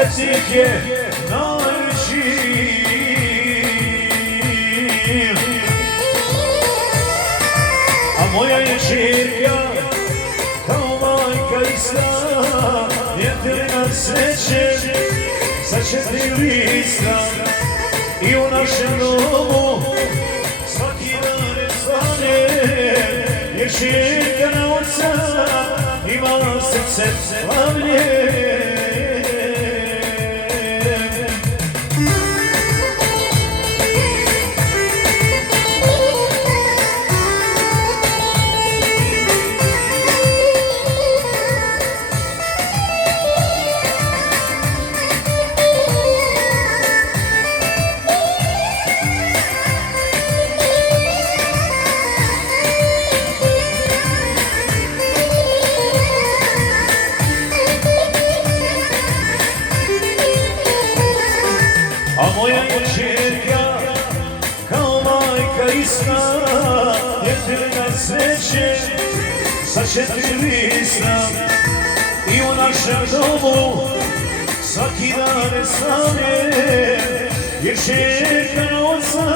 sretnik je najveći. A moja je čirka kao majka ista, jedina sreće sa 4 lista. I u našem domu svaki dan je slanje, jer čirka na oca imala srce slavlje. A moja je čerka kao majka ista, jedina sreće sa 4 lista. I u našem domu svaki dan je slavlje, jer čerka na oca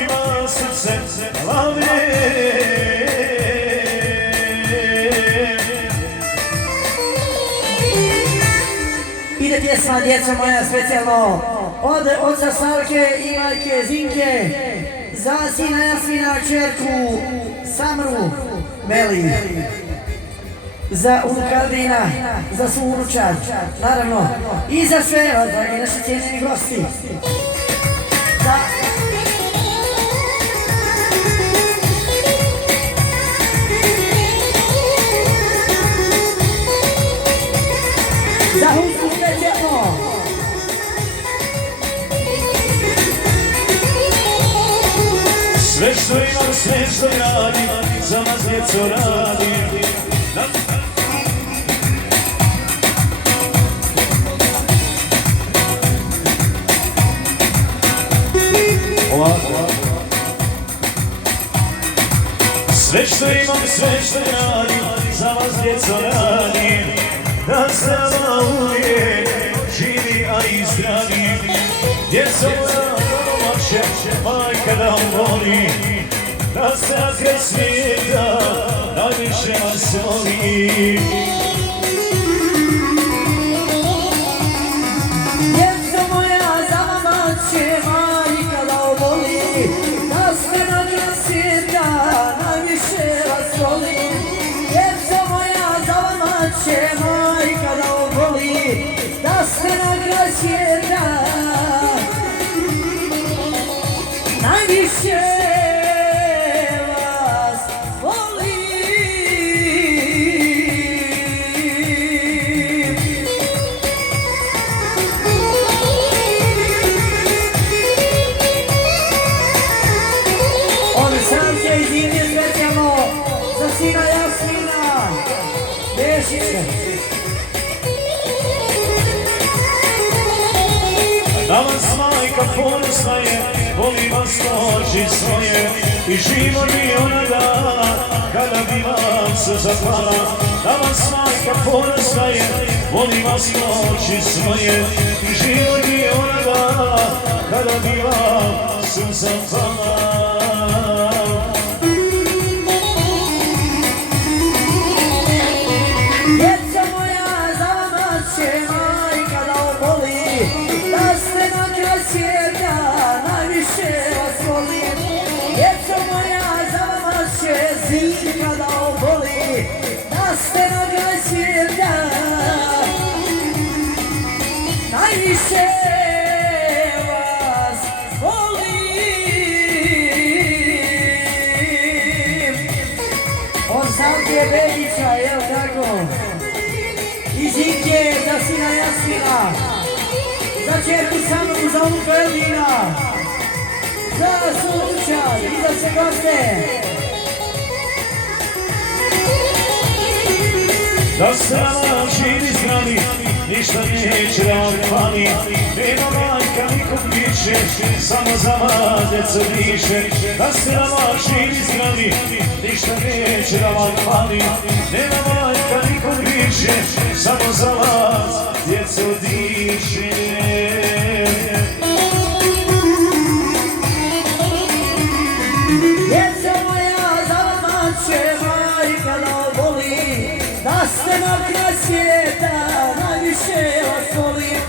ima srce slavlje. Ide pjesma, djeco moja, specijalno od oca Salke i majke Zinke za sina Jasmina, čerku Samru Meli, za unuka Aldina, za svu unučad, naravno, i za sve vas, dragi naši cijenjeni gosti. Za Husku specijalno. Sve što imam, sve što radim, za vas djeco radim. Ovako. Sve što imam, sve što radim, za vas djeco radim. Da se vam uvijek živi, a i zdravi. Djeco moja domaće, majka da voli, da se kraj svijeta najviše vas voli. Djeco moja, za vama će majka da voli, da se na kraj svijeta najviše vas voli. Djeco moja, za vama će majka da voli, da se na kraj svijeta najviše vas voli. Od Salke i Zinke specijalno za sina Jasmina Bešića. Da vas majka ponosna je, voli vas noći svoje, i život bi ona da, kada bi vam se zapala. Da vas majka ponosna je, voli vas noći svoje, i život bi ona da, kada bi vam se zapala. Djeca moja, za vama će majka da voli, da se na kraj svijeta najviše vas voli. Djeca moja, za vama će Zinka da voli, da se na kraj svijeta najviše vas voli. Od Salke Begića, jel tako? I Zinke za sina Jasmina, za čerku Samru, za unuka Aldina, za sunučad i za sve goste. Da se nama živi zdravi, ništa neće da vam fali. Nema majka nikom više, samo za vas djeco više. Da se nama živi zdravi, ništa neće da vam fali. Nema majka nikom niko više, samo za vas djeco diše. Djeco moja, za vama će majka da voli, da ste na kraj svijeta, najviše vas volim.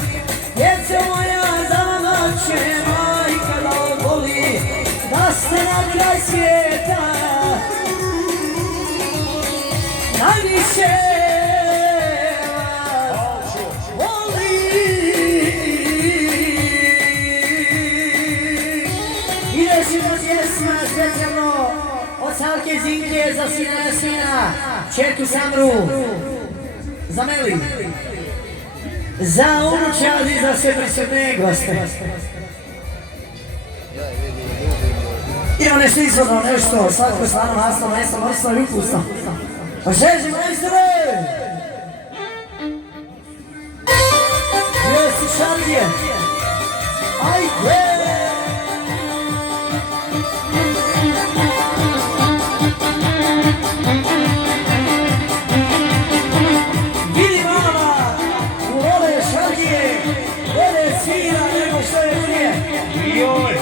Djeco moja, za vama će majka da voli, da ste na kraj svijeta, najviše vas volim. I rešimo pjesma specijalno od Salke Zinke za sina Jasmina, čerku Samru, za Meli, za unučad i za sve prisutne goste. Idemo nešto izvodno, nešto, slatko, slano, masno, meso, morsno i ukusno. Žeži, majstore! Jesi šalje! Ajde! Vidi mama, u ove šalje, bolje svira nego što je prije. Joj!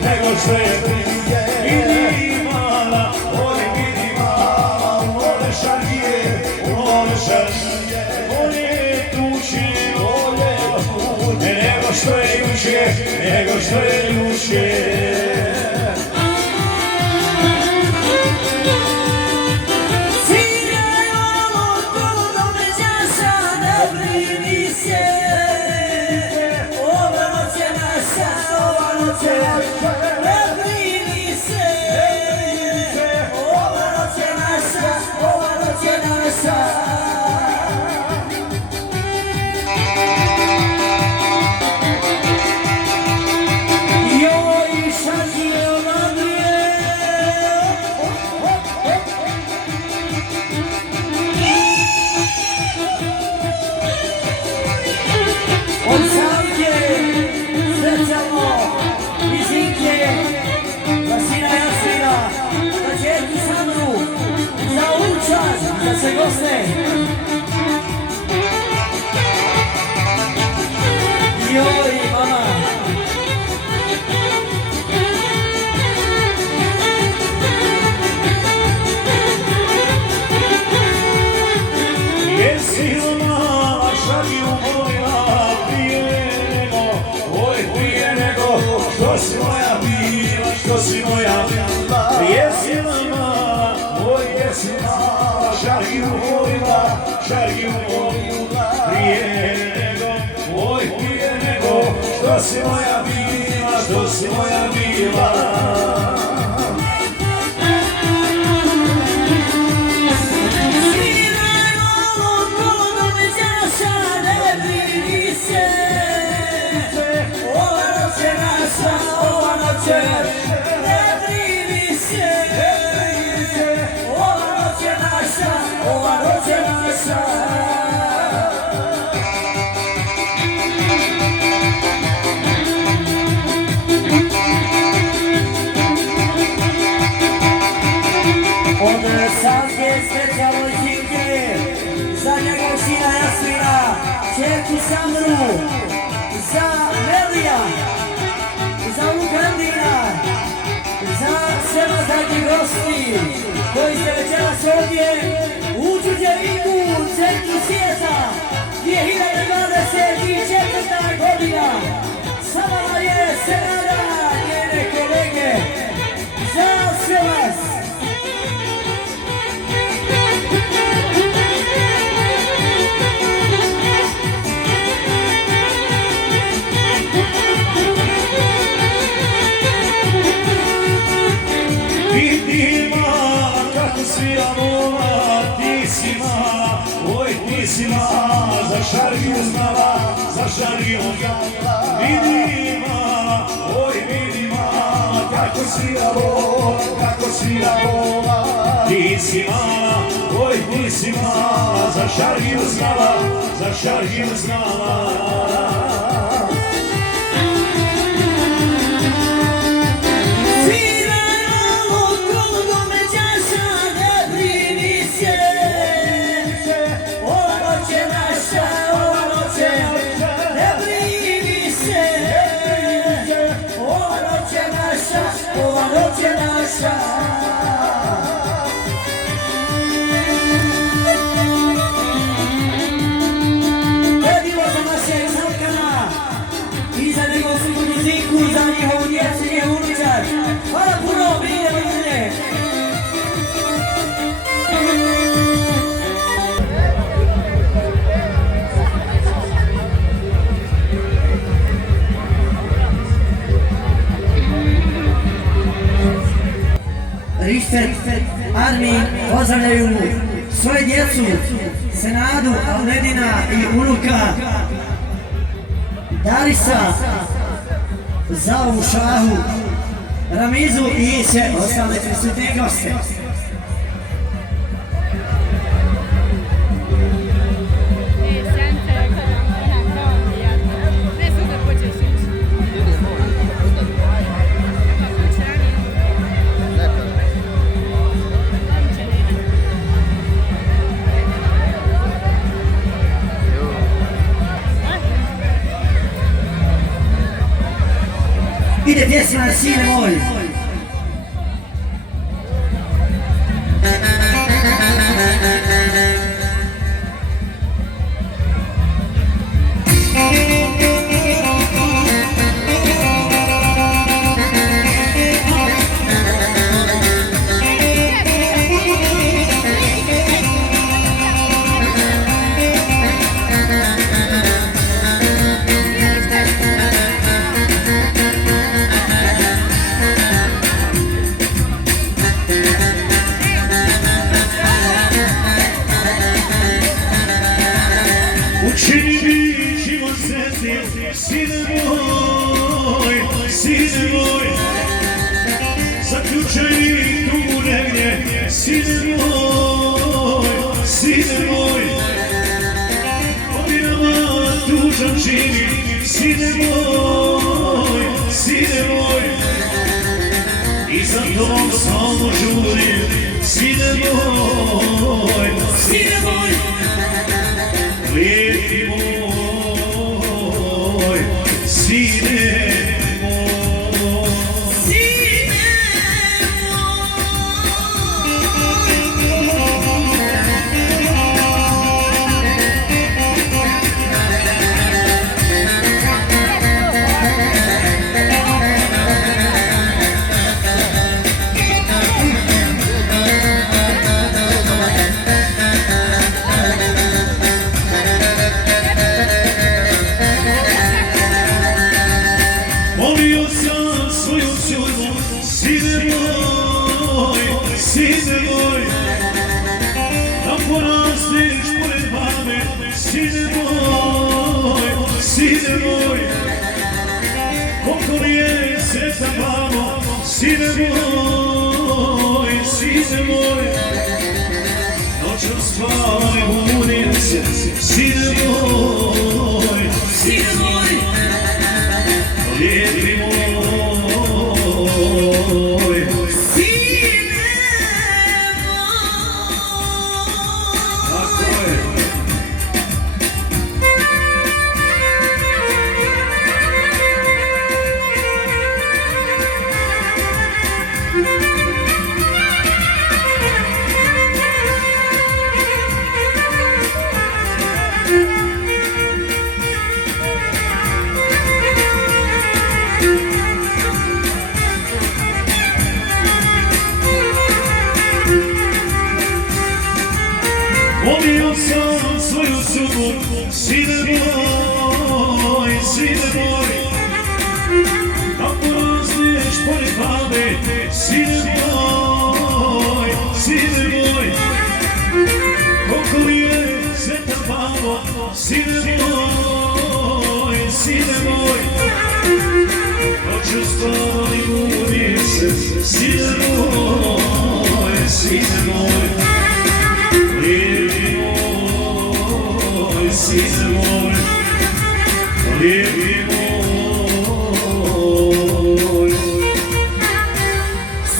Nego što je prije, vidi mala, oj vidi mala, u ove šarije, bolje tuči, nego što je juče, nego što je juče. Se goste. Joj, mama. Jesi mala šalju volila prije nego, oj prije nego, što si moja bila, što si moja bila. Jesi mala, oj jesi mala, šalju volila prije nego, oj prije nego, što si moja bila, što si moja bila. Od Salke specijalno Zinke, za njegov sina Jasmina, čerku Samru, za Melija, za Lukandina, za sve dragi gosti koji ste večeras ovdje u Đurđevinu, u centru svijeta, 2024. godina. Sa vama je Senada, njene kolege, za sve vas. Vidi mala kako si ja vola, ti si mala, oj ti si mala, za šargiju znala, za šargiju vidi mala, oj vidi mala, kako svira vola, kako svira vola. Ti si mala, oj ti si mala, za šargiju znala, za šargiju znala. Richter, Armin pozdravljaju svoje djecu, Senadu, Alvedina i unuka Darisa, Zavu, Šahu, Ramizu i sve ostale prisutne goste. Ide pjesma Sine moj. Učini mi život sretnim, sine moj, sine moj. Zaključaj mi tugu negdje, sine moj, sine moj. Godinama tužan živim, sine moj, sine moj. I za tobom samo žurim, sine moj, sine moj. Lijepi moj, sine moj, sine molio sam svoju sudbu, sine moj, sine moj. Da porasteš pored mame, sine moj, sine moj. Koliko li je sretan mamo, sine moj, sine moj. Noćom spavam i budim se, sine moj, sine moj. Lijepi moj, sine moj. Tako je. Molio sam svoju sudbu, sine moj, sine moj. Da porasteš pored mame, sine moj, sine moj. Koliko li je sretan mamo, sine moj.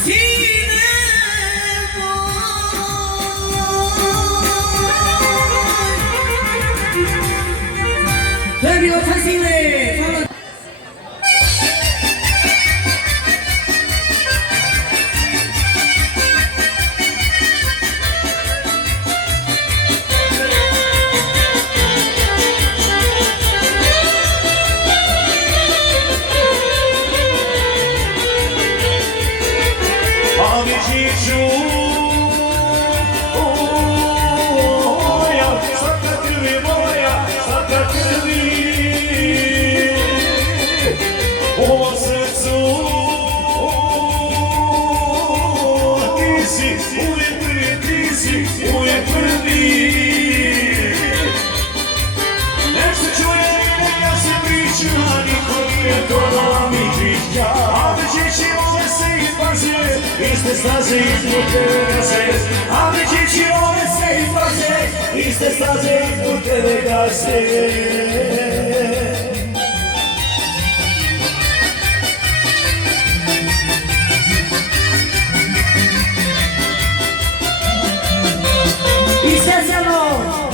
Sine moj. To je bilo Fazile. Amičiću moja, sladka krvi moja, sladka krvi u mom srcu. Ti si uvijek prvi, ti si uvijek prvi. Nek se čuje i neka se priča, niko nije to Amičića. Amičići vole se i paze, iste staze i puteve gaze. Amičići vole se i paze, iste staze i puteve gaze. I specijalno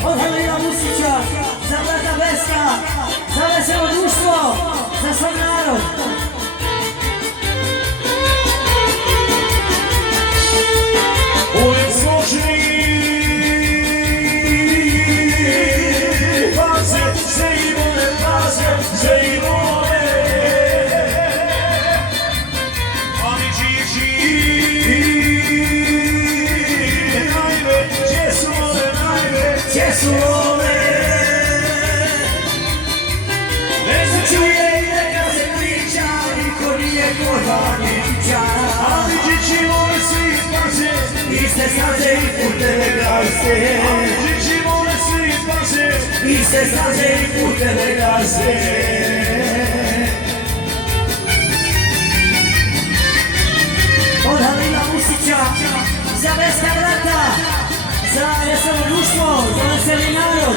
od Halila Musića, za brata Veska, za veselo društvo, za svoj narod. Uvijek složni paze, se i vole paze, se i vole. Amičići najve, gdje su vole najve, gdje su vole. Ne se čuje i neka se priča, niko nije kod Amičića. Amičići vole svi paze, iste staze i puteve gaze. Amičići vole svi paze, iste staze i puteve gaze. Od Halila Musića, za Veska brata, za veselo društvo, za veseli narod.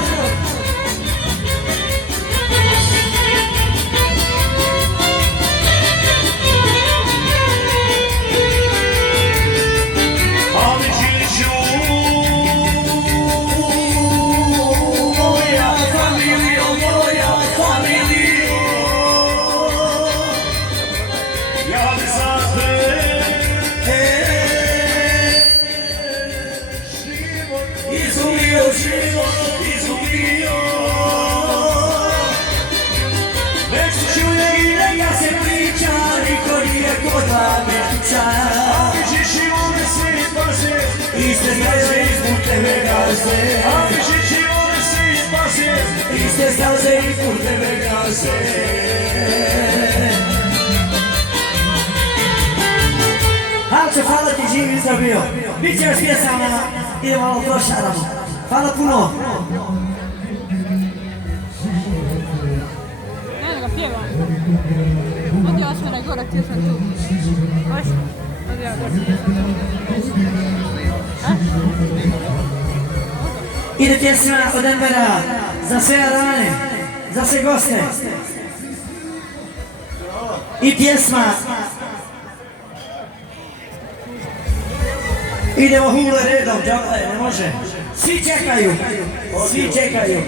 Amičiću moja familijo, moja familijo. Ja bi za te život izumio, život izumio. Nek se čuje i neka se priča, niko nije kod Amičića. Amičići vole svi paze, iste staze i puteve gaze. Amičići vole svi paze, iste staze i puteve gaze. Halče, hvala ti, živ i zdrav bio. Biće još pjesama, idemo malo prošaramo. Hvala puno. Ne, ga pjevam. Odi Osmara gore, ti sam tu. Oši, odi ja gore. Ide pjesma od Denvera, za sve Arane, za sve goste. I pjesma. Idemo hule redom, džaple, ne može. Svi čekaju, svi čekaju.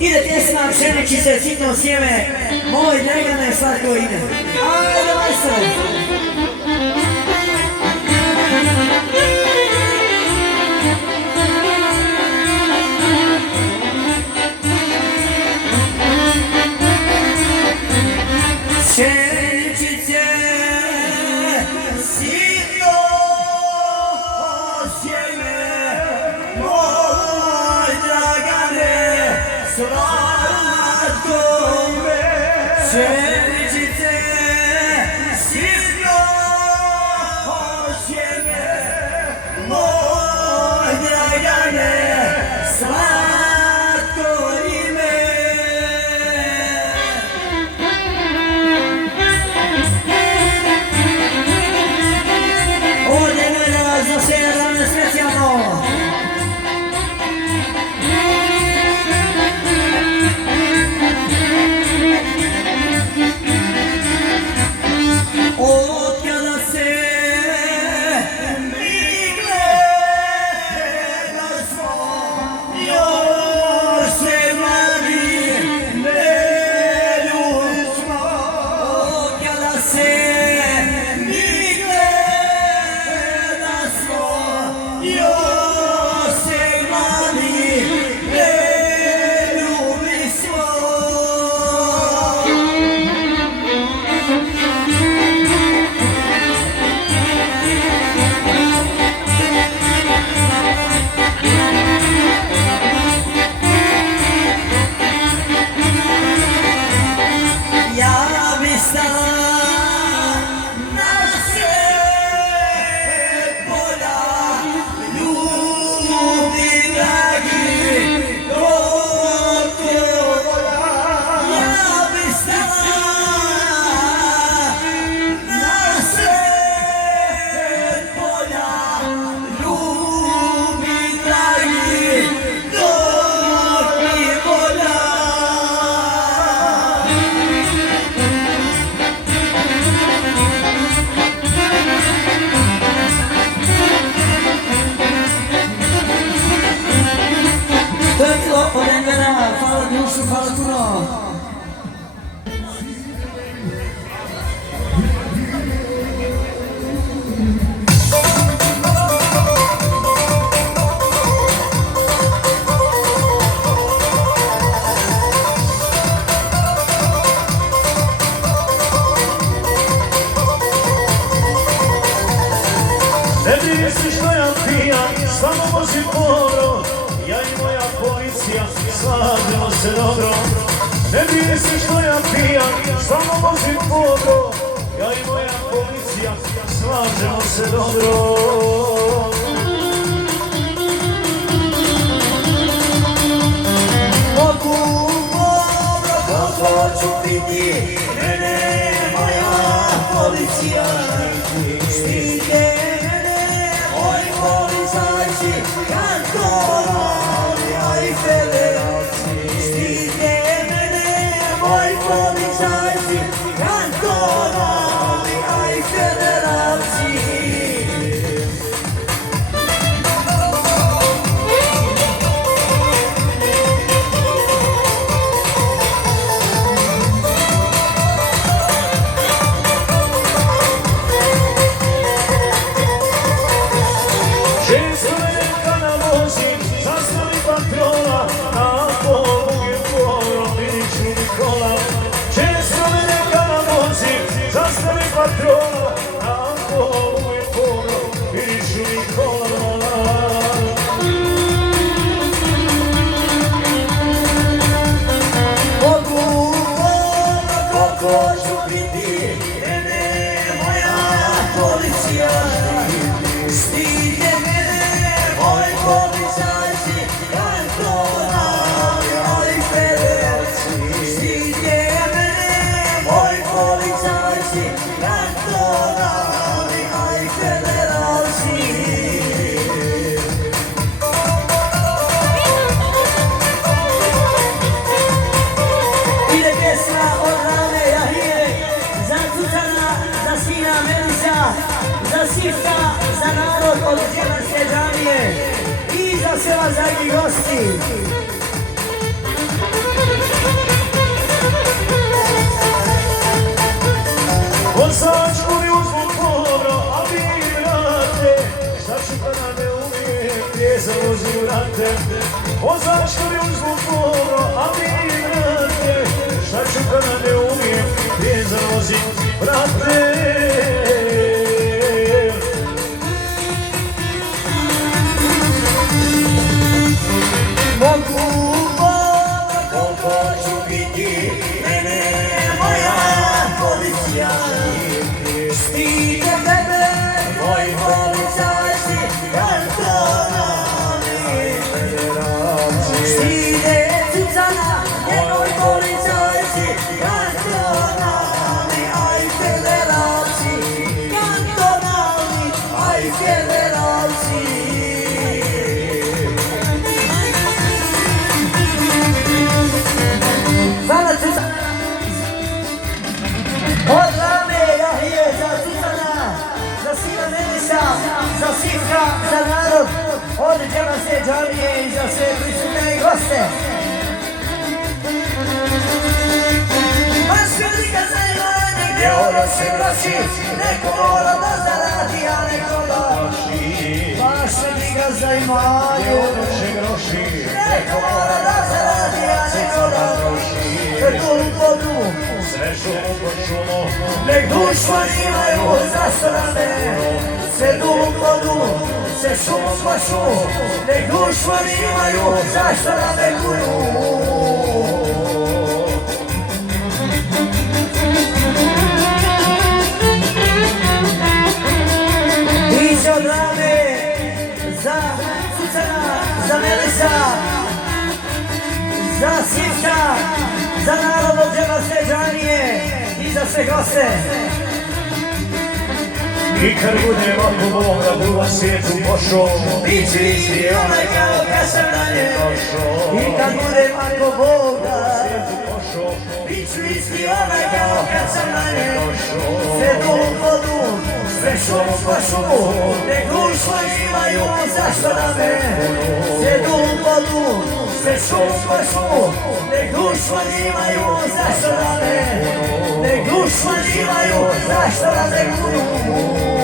Ide pjesma Pšeničice, sitno sjeme, moj Dragane slatko ime. Ajde, majstore! Pšeničice, sitno sjeme, moj Dragane slatko ime. Pšeničice, sitno sjeme, moj Dragane slatko ime. Ovdje gleda za sve Arane specijalno. brine se što ja pijan, samo vozim sporo. Ja i moja policija slažemo se dobro. Ne brine se što ja pijan, samo vozim sporo. Ja i moja policija slažemo se dobro. Mogu dobro kako ću biti, mene moja policija štite, mene moji policajci, kantonalni, a i federalci. Štite mene moji policajci, kantonalni, a i federalci. Patrona, ako je polo, vidiš Nikola. Mogu ono koliko ću biti, mene moja policija štite, mene moji policajci, kantonalni, a i federalci. Štite mene moji policajci, kantonalni, a i federalci. Ide pjesma od Rame Jahije, za Cucana, za sina Melisa, za Sifka, za narod od Djevarske džamije i za sve vas dragi gosti. Vozačku mi uzmu dobro, a vi vrate, šta ću kada ne umijem, gdje zavozi vrate. Vozačku mi uzmu dobro, a vi vrate, šta ću kada ne umijem, gdje zavozi vrate. Mogu ono koliko ću biti, mene moja policija štite, mene moji policajci, kantonalni. Štite Cucana, njegovi policajci, kantonalni, a i federalci. Kantonalni, a i federalci. Hvala Cucana! Od Rame Jahije za Cucana, za sina Melisa, za Sifka, za narod, od Djevarske džamije i za sve prisutne goste. Baš velika zajmanje gdje ono se vraći, neko mora da zaradi, a neko loši. Baš velika zajmanje, neko mora da zaradi, a neko loši. Sve šumu pod šumu, Nek dušmani imaju zašto na me, sve dulom vodu, sve šumu po šumu. Nek dušmani imaju zašto na me kuju. Biće od Rame za Cucana, za Melisa, za Sifka, za narod od Djevarske džamije i za sve goste. i kad budem ako Boga druga svijetu pošao, Bit ću isti onaj kao kad sam na nje došao. I kad budem ako Boga bit ću isti onaj kao kad sam na nje došao. Sve dulom vodu, sve šumu po šumu, nek dušmani imaju zašto na me. Sve dulom vodu, sve šumu po šumu, nek dušmani imaju zašto na me. Nek dušmani imaju zašto na me kuju.